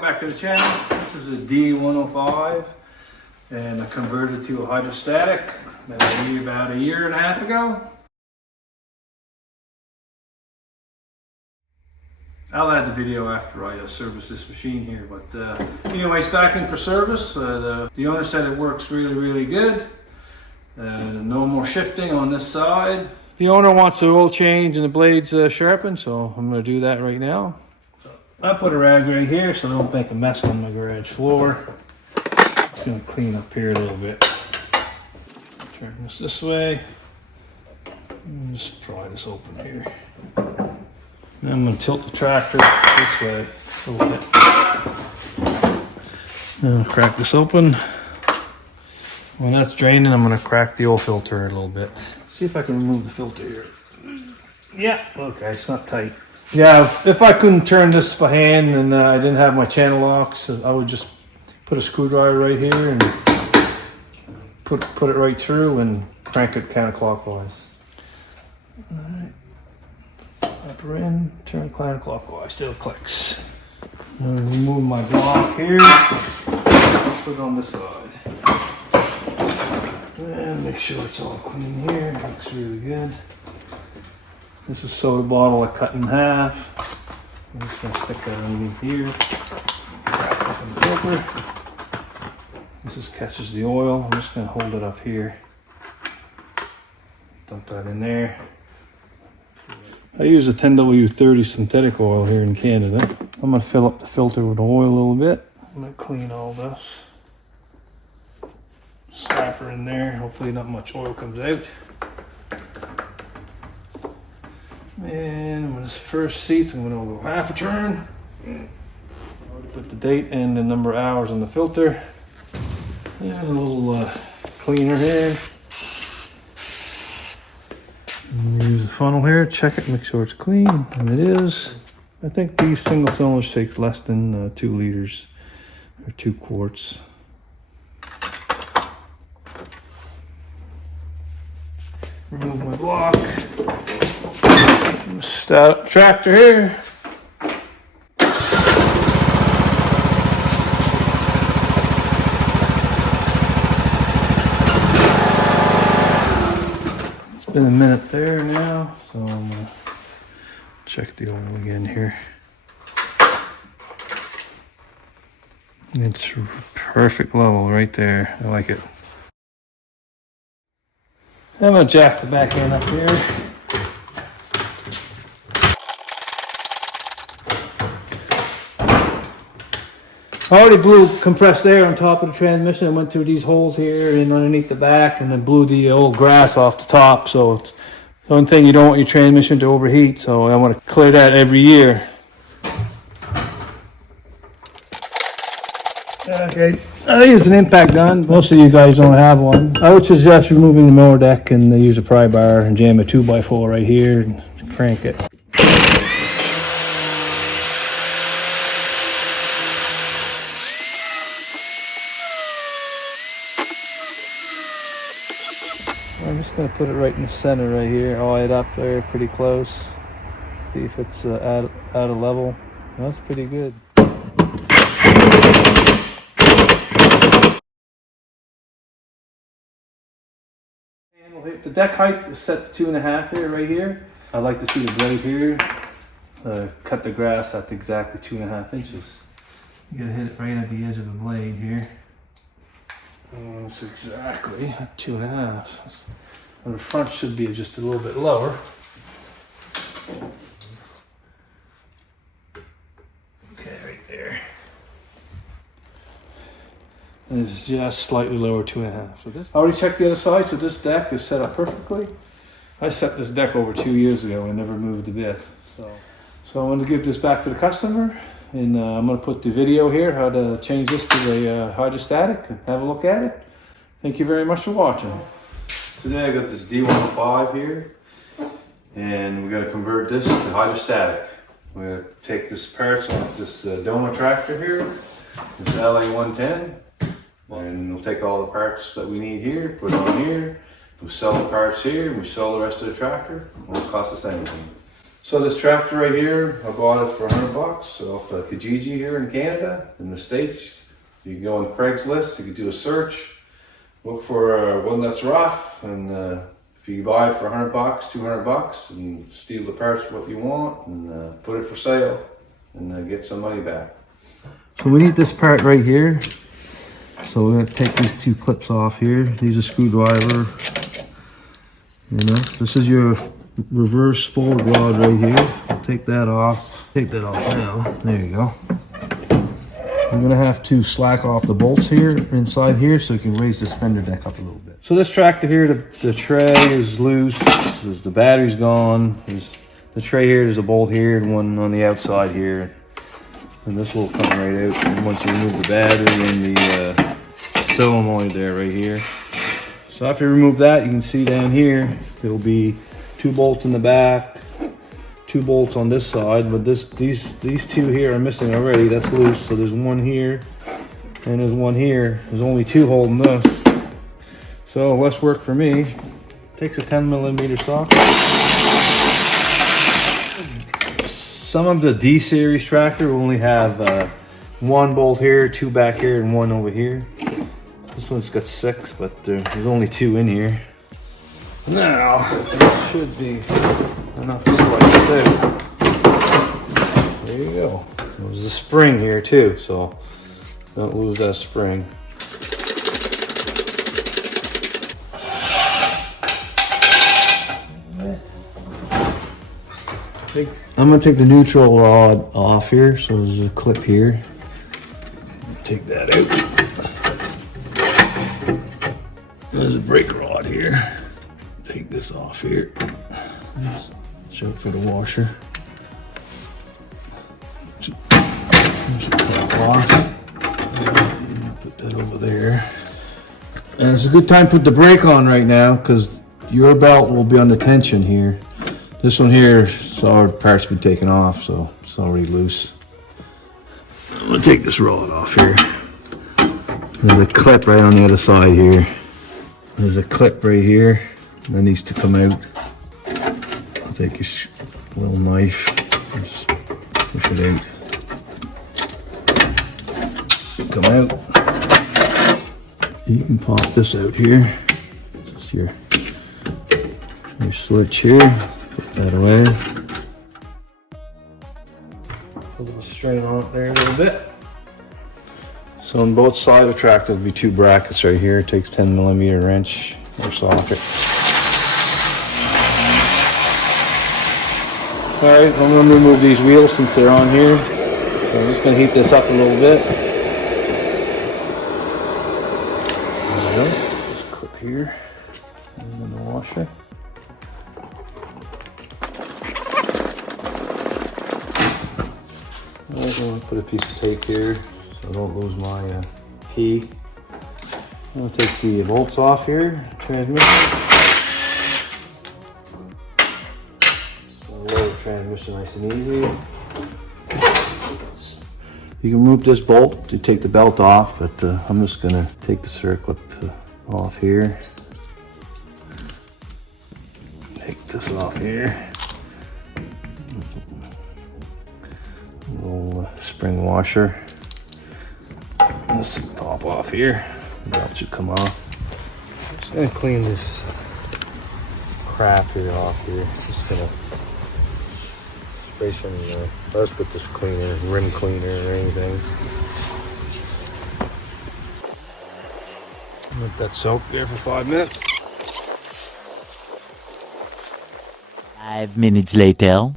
welcome back to the channel. This is a D105 and I converted to a hydrostatic about a year and a half ago. I'll add the video after I service this machine here, but anyways, back in for service. The owner said it works really good. No more shifting on this side. The owner wants the oil change and the blades sharpened, so I'm going to do that right now. I put a rag right here so I don't make a mess on my garage floor. Just going to clean up here a little bit. Turn this way. And just pry this open here. Then I'm going to tilt the tractor this way a little bit. Then I'll crack this open. When that's draining, I'm going to crack the oil filter a little bit. See if I can remove the filter here. Yeah, okay, it's not tight. Yeah, if I couldn't turn this by hand and I didn't have my channel locks, I would just put a screwdriver right here and put it right through and crank it counterclockwise. Alright. Up her in, turn counterclockwise, still clicks. I'm going to remove my block here. Put it on this side. And make sure it's all clean here. It looks really good. This is soda bottle I cut in half. I'm just going to stick that underneath here. Wrap it up in the filter. This just catches the oil. I'm just going to hold it up here. Dump that in there. I use a 10W30 synthetic oil here in Canada. I'm going to fill up the filter with oil a little bit. I'm going to clean all this. Slap her in there. Hopefully not much oil comes out. And when this first seats, I'm going to go half a turn. Put the date and the number of hours on the filter. And a little cleaner here. Use the funnel here, check it, make sure it's clean, and it is. I think these single cylinders take less than 2 liters or 2 quarts. Remove my block. Start up the tractor here. It's been a minute there now, so I'm gonna check the oil again here. It's perfect level right there. I like it. I'm gonna jack the back end up here. I already blew compressed air on top of the transmission. I went through these holes here and underneath the back and then blew the old grass off the top. So it's the one thing you don't want your transmission to overheat. So I want to clear that every year. Okay, I use an impact gun. Most of you guys don't have one. I would suggest removing the mower deck and use a pry bar and jam a 2x4 right here and crank it. I'm just going to put it right in the center right here, all the way up there, pretty close. See if it's out of level. Well, that's pretty good. The deck height is set to 2.5 here, right here. I like to see the blade here. Cut the grass at exactly 2.5 inches. You gotta hit it right at the edge of the blade here. It's exactly at 2.5. And the front should be just a little bit lower. Okay, right there. And it's just slightly lower, 2.5. So this, I already checked the other side, so this deck is set up perfectly. I set this deck over 2 years ago and never moved a bit. So I'm going to give this back to the customer, and I'm going to put the video here how to change this to a hydrostatic and have a look at it. Thank you very much for watching. Today I got this D105 here, and we got to convert this to hydrostatic. We're going to take this parts off this donor tractor here, this LA110, and we'll take all the parts that we need here, put it on here. We'll sell the parts here, we sell the rest of the tractor. It won't cost us anything. So this tractor right here, I bought it for $100 off Kijiji here in Canada. In the States, you can go on Craigslist, you can do a search, look for one that's rough, and if you buy it for $100, $200, and steal the parts what you want, and put it for sale, and get some money back. So we need this part right here. So we're going to take these two clips off here. Use a screwdriver. You know, this is your reverse forward rod right here. I'll take that off. Take that off now. There you go. I'm going to have to slack off the bolts here inside here so you can raise this fender deck up a little bit. So this tractor here, the tray is loose. The battery's gone. There's the tray here. There's a bolt here and one on the outside here. And this will come right out. And once you remove the battery and the solenoid there right here. So after you remove that, you can see down here, there'll be 2 bolts in the back, 2 bolts on this side, but these 2 here are missing already. That's loose. So there's one here and there's one here. There's only 2 holding this. So less work for me. Takes a 10mm socket. Some of the D series tractor will only have 1 bolt here, 2 back here, and 1 over here. This one's got 6, but there's only 2 in here. Now, it should be enough to slide this out. There you go. There's a spring here too, so don't lose that spring. I'm going to take the neutral rod off here, so there's a clip here. Take that out. There's a brake rod here. Take this off here. Choke for the washer. Put that over there. And it's a good time to put the brake on right now because your belt will be under tension here. This one here, all the parts been taken off, so it's already loose. I'm gonna take this rod off here. There's a clip right on the other side here. There's a clip right here that needs to come out. I'll take a little knife, just push it out. Come out. You can pop this out here. This is your switch here. Put that away. Put a little string on it there a little bit. So on both sides of the tractor there'll be 2 brackets right here. It takes 10mm wrench or socket. Alright, I'm going to remove these wheels since they're on here. So I'm just going to heat this up a little bit. There we go. Just clip here. And then the washer. I'm going to put a piece of tape here so I don't lose my key. I'm going to take the bolts off here, transmission. So lower the transmission nice and easy. You can remove this bolt to take the belt off, but I'm just going to take the circlip off here. Take this off here. Little spring washer. This pop off here. That should come off. Just gonna clean this crap here off here. Just gonna spray some. Let's get this cleaner, rim cleaner or anything. Let that soak there for 5 minutes. 5 minutes later.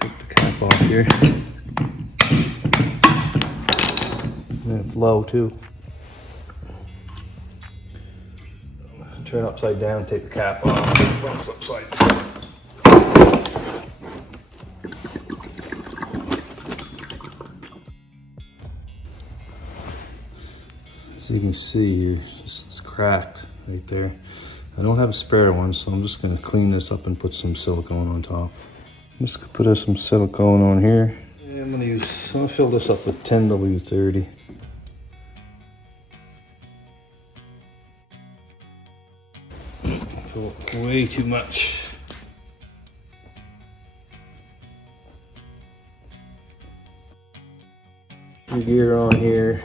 Take the cap off here. And it's low too. Turn upside down, take the cap off. Bumps upside down. As you can see here, it's cracked right there. I don't have a spare one, so I'm just going to clean this up and put some silicone on top. I'm just going to put some silicone on here. Yeah, I'm going to fill this up with 10W30. Way too much. Your gear on here.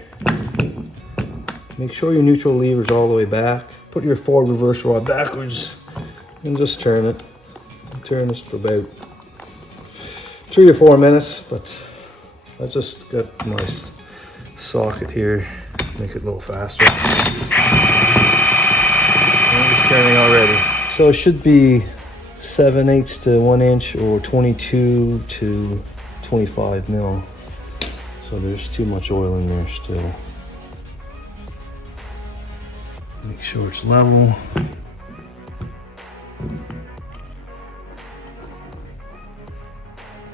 Make sure your neutral lever's all the way back. Put your forward reverse rod backwards and just turn it. Turn this for about 3 or 4 minutes, but I just got my socket here, make it a little faster. And it's turning already. So it should be 7/8 to 1 inch or 22 to 25 mil. So there's too much oil in there still. Make sure it's level.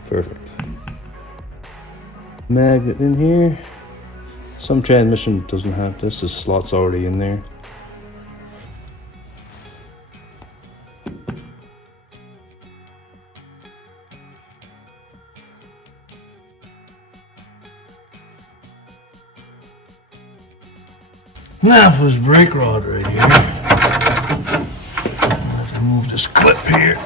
Perfect. Magnet in here. Some transmission doesn't have this. This slot's already in there. Now for this brake rod right here. Let's remove this clip here.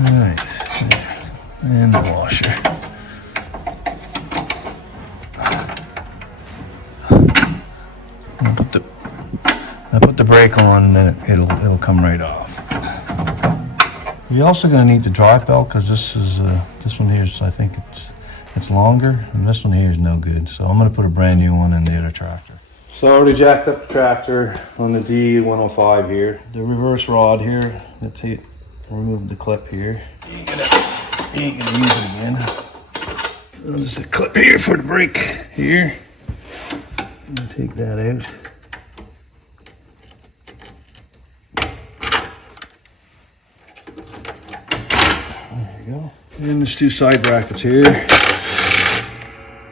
Alright, and the washer. I put the brake on, and then it'll come right off. You're also going to need the drive belt, because this one here is, I think it's longer, and this one here is no good. So I'm going to put a brand new one in the other tractor. So I already jacked up the tractor on the D105 here. The reverse rod here, let's see, remove the clip here. You ain't gonna use it again. There's a clip here for the brake here. I'm gonna take that out. There you go. And there's 2 side brackets here.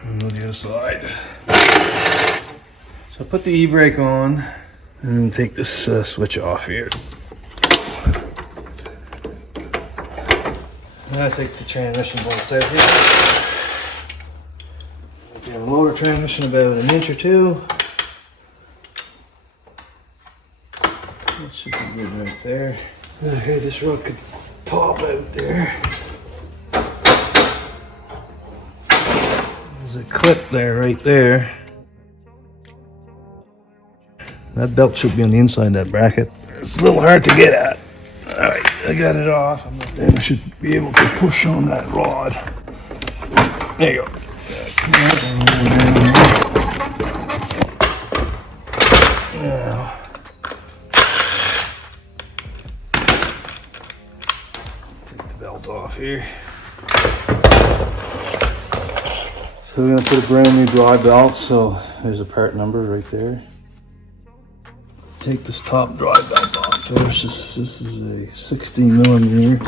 And on the other side. So I put the e-brake on and take this switch off here. I take the transmission bolts out here. Get a motor transmission about 1 inch or 2. That should be good right there. Okay, this rod could pop out there. There's a clip there, right there. That belt should be on the inside of that bracket. It's a little hard to get at. Alright, I got it off. Then I should be able to push on that rod. There you go. Now, take the belt off here. So we're going to put a brand new dry belt. So there's a part number right there. Take this top dry belt off first. This is a 16 millimeter.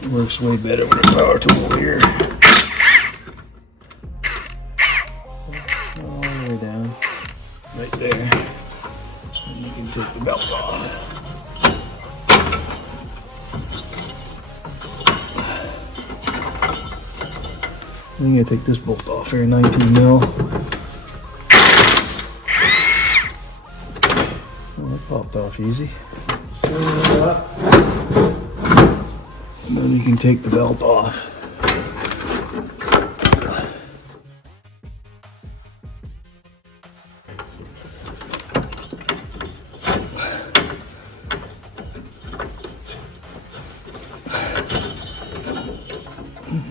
It works way better with a power tool here. All the way down, right there. And you can take the belt off. I'm gonna take this bolt off here, 19 mil. Popped off easy. And then you can take the belt off.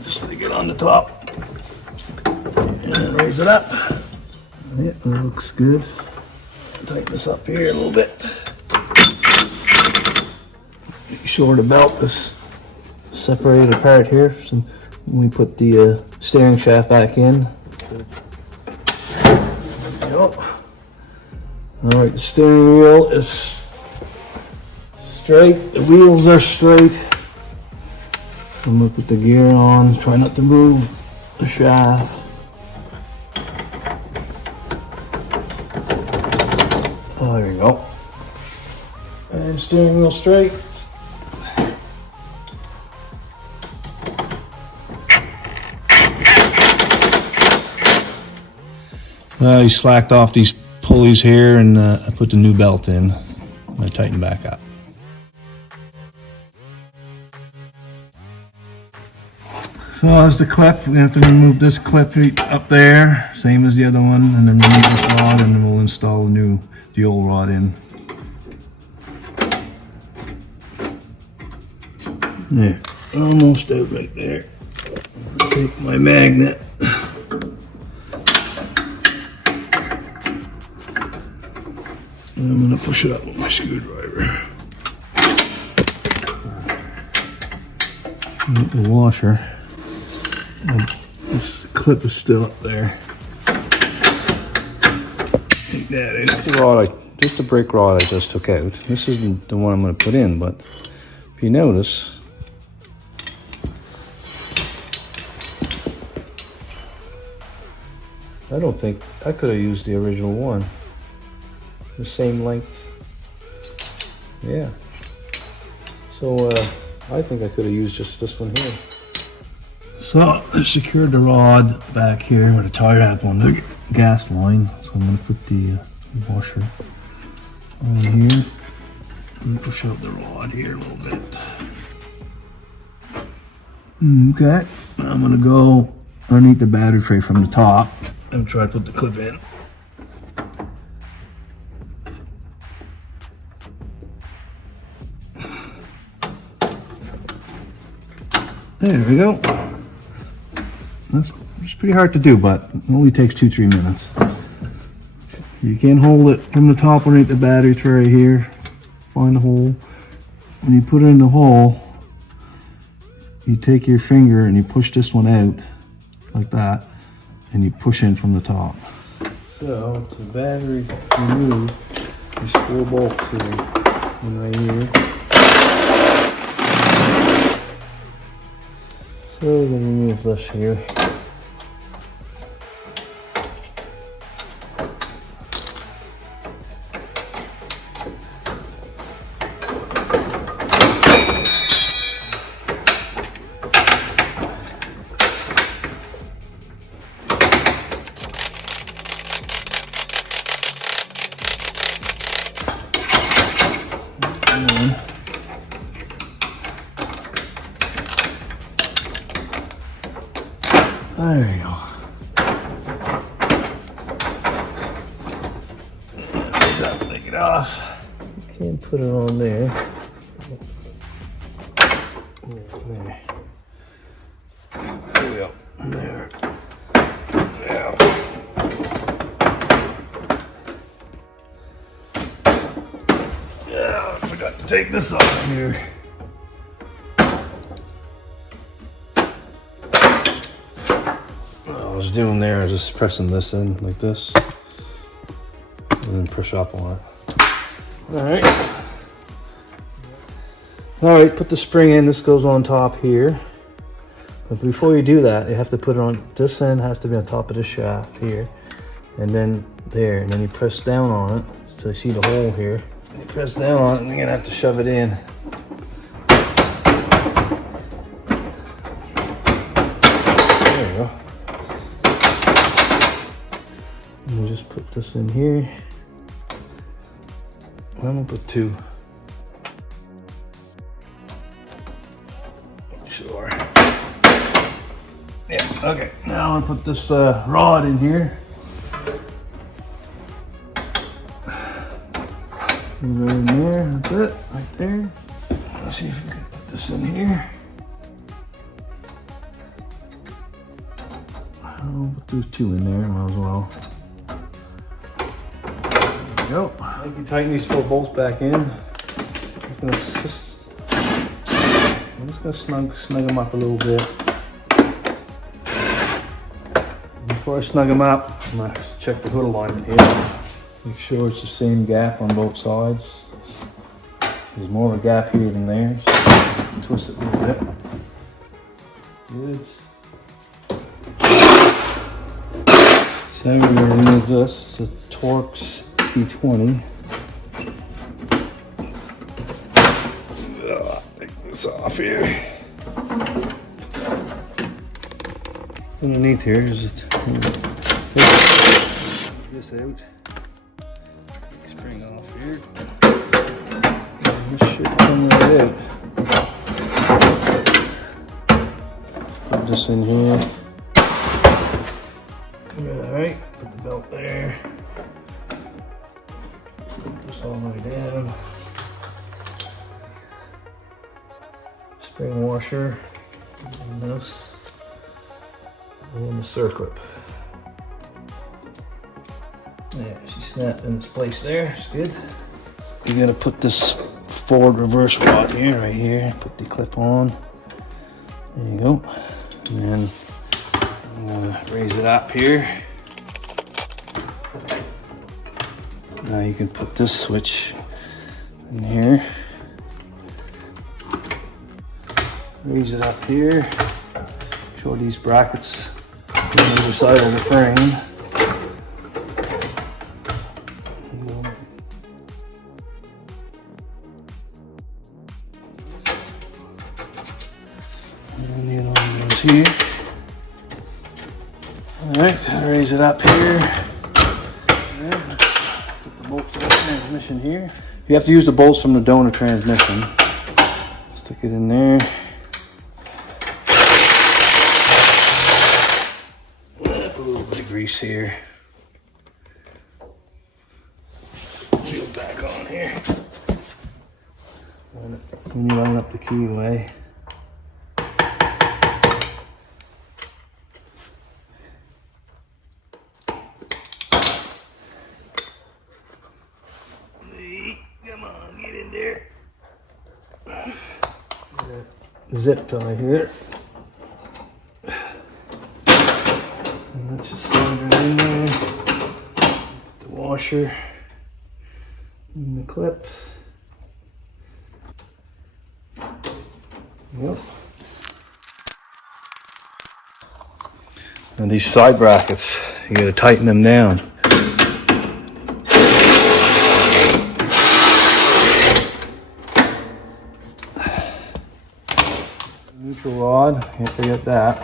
Just stick it on the top. And then raise it up. Yeah, that looks good. Tighten this up here a little bit. Make sure the belt is separated apart here. So when we put the steering shaft back in. Alright, the steering wheel is straight. The wheels are straight. So I'm going to put the gear on. Try not to move the shaft. Oh, there you go. And steering wheel straight. I slacked off these pulleys here and I put the new belt in. I tighten back up. So as the clip, we have to remove this clip up there, same as the other one, and then remove this rod, and then we'll install the old rod in. There, almost out right there. Take my magnet. And I'm going to push it up with my screwdriver. And the washer. This clip is still up there. Take that in. The rod, just the brake rod I just took out. This isn't the one I'm going to put in, but if you notice, I don't think I could have used the original one. The same length. Yeah. So I think I could have used just this one here. So I secured the rod back here with a tie wrap on the gas line. So I'm going to put the washer on here and push out the rod here a little bit. Okay, I'm going to go underneath the battery tray from the top and try to put the clip in. There we go. It's pretty hard to do, but it only takes 2-3 minutes. You can hold it from the top underneath the battery tray here. Find the hole. When you put it in the hole, you take your finger and you push this one out like that, and you push in from the top. So to the battery removed, there's 4 bolts here, one right here. So we're going to remove this here. There you go. Take it off. You can't put it on there. There. There we go. There. Yeah. Yeah, I forgot to take this off here. I was doing there, I was just pressing this in like this and then push up on it. Alright, put the spring in. This goes on top here, but before you do that, you have to put it on, this end has to be on top of the shaft here, and then there, and then you press down on it, so you see the hole here. You press down on it and you're going to have to shove it in. There you go. And just put this in here. I'm gonna put 2. Sure. Yeah, okay. Now I'm gonna put this rod in here. Right in there, that's it, right there. Let's see if we can put this in here. I'll put those 2 in there, might as well. There we go. I can tighten these 4 bolts back in. I'm just gonna snug them up a little bit. Before I snug them up, I'm gonna check the hood alignment here. Make sure it's the same gap on both sides. There's more of a gap here than there, so twist it a little bit. Good. So we're going to remove this. It's a Torx T20. Take this off here. Underneath here is it. this out. Spring off here. And this should come right out. Put this in here. Alright, put the belt there. Put this all the way down. Spring washer. And this. And the circlip. Yeah, she snapped in its place there. It's good. You're gonna put this forward reverse rod here, right here. Put the clip on. There you go. And then I'm gonna raise it up here. Now you can put this switch in here. Raise it up here. Show these brackets on the other side of the frame. And the other one goes here. Alright, so raise it up here. Put the bolts of the transmission here. You have to use the bolts from the donor transmission. Stick it in there. Put a little bit of grease here. Wheel back on here. When you line up the keyway. Come on, get in there. Zip tie here. And let's just slide it in there. Put the washer and the clip. Yep. And these side brackets, you gotta tighten them down. Neutral rod, can't forget that.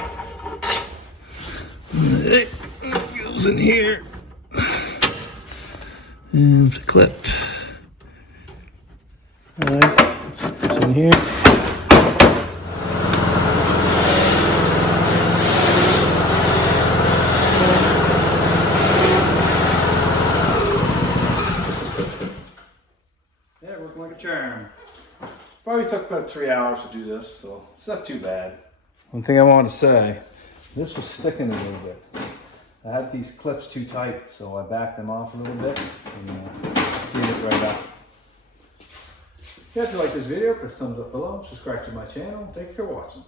It goes in here. And the clip. Alright, put this in here. Yeah, working like a charm. Probably took about 3 hours to do this, so it's not too bad. One thing I wanted to say, this was sticking a little bit. I had these clips too tight, so I backed them off a little bit and cleaned it right up. If you like this video, press thumbs up below, subscribe to my channel. Thank you for watching.